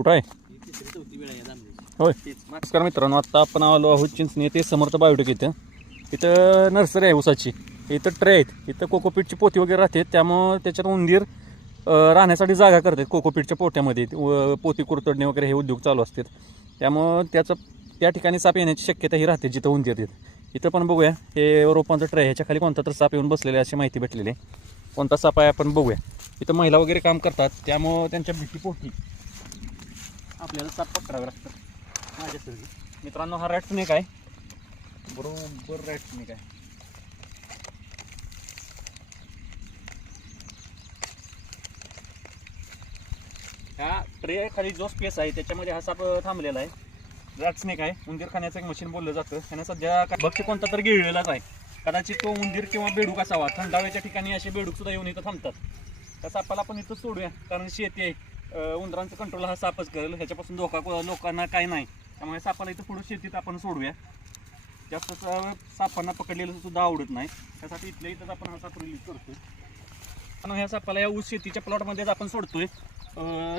कुठं आहे? होय. नमस्कार मित्रांनो, आत्ता आपण आलो आहोत चिंचणी ते समर्थ बायोटेक इथं नर्सरी आहे ऊसाची. इथं ट्रे आहेत, इथं कोकोपीटची पोती वगैरे राहते, त्यामुळं त्याच्यात उंदीर राहण्यासाठी जागा करतात. कोकोपीटच्या पोत्यामध्ये पोती कुरतडणे वगैरे हे उद्योग चालू असतात, त्यामुळं त्या ठिकाणी साप येण्याची शक्यता ही राहते जिथं उंदीर येतात. इथं पण बघूया, हे रोपांचं ट्रे, ह्याच्या खाली कोणता तर साप येऊन बसलेले अशी माहिती भेटलेली आहे. कोणता साप आहे आपण बघूया. इथं महिला वगैरे काम करतात, त्यामुळं त्यांच्या भीतीपोटी आपल्याला साप पकडावे लागतात. माझ्यासाठी मित्रांनो, हा रॅट स्नेक आहे, बरोबर रॅट स्नेक आहे. ह्या ट्रे खाली जो स्पेस आहे त्याच्यामध्ये हा साप थांबलेला आहे. रॅट स्नेक आहे, उंदीर खाण्याचं एक मशीन बोललं जातं. त्यानं सध्या भक्ष्य कोणता तर गिळलेलाच आहे. कदाचित तो उंदीर किंवा बेडूक असावा. थंड हवेच्या ठिकाणी असे बेडूक सुद्धा येऊन इथं थांबतात. त्या सापाला आपण इथं सोडूया, कारण शेती आहे. उंदरांचं कंट्रोल हा सापच करेल, ह्याच्यापासून धोका लोकांना काही नाही. त्यामुळे सापाला इथं पुढे शेतीत आपण सोडूया. जास्त सापांना पकडलेलं सुद्धा आवडत नाही, त्यासाठी इथल्या इथंच आपण हा साप रिलीज करतोय. पण ह्या सापाला या ऊस शेतीच्या प्लॉटमध्येच आपण सोडतोय.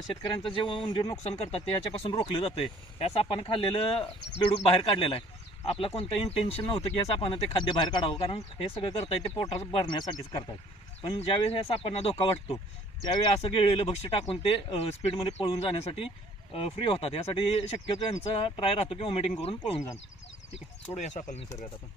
शेतकऱ्यांचं जे उंदीर नुकसान करतात ते ह्याच्यापासून रोखलं जातंय. या सापानं खाल्लेलं बेडूक बाहेर काढलेलं आहे. आपला कोणतं इंटेन्शन नव्हतं की या सापानं ते खाद्य बाहेर काढावं, कारण हे सगळं करताय ते पोटात भरण्यासाठीच करतात. पण ज्यावेळेस ह्या सापांना धोका वाटतो त्यावेळी असं गिळलेलं भक्ष्य टाकून ते स्पीडमध्ये पळून जाण्यासाठी फ्री होतात. यासाठी शक्यतो यांचा ट्राय राहतो की वॉमिटिंग करून पळून जाणं. ठीक आहे, सोडूया सापाला निसर्गात आपण.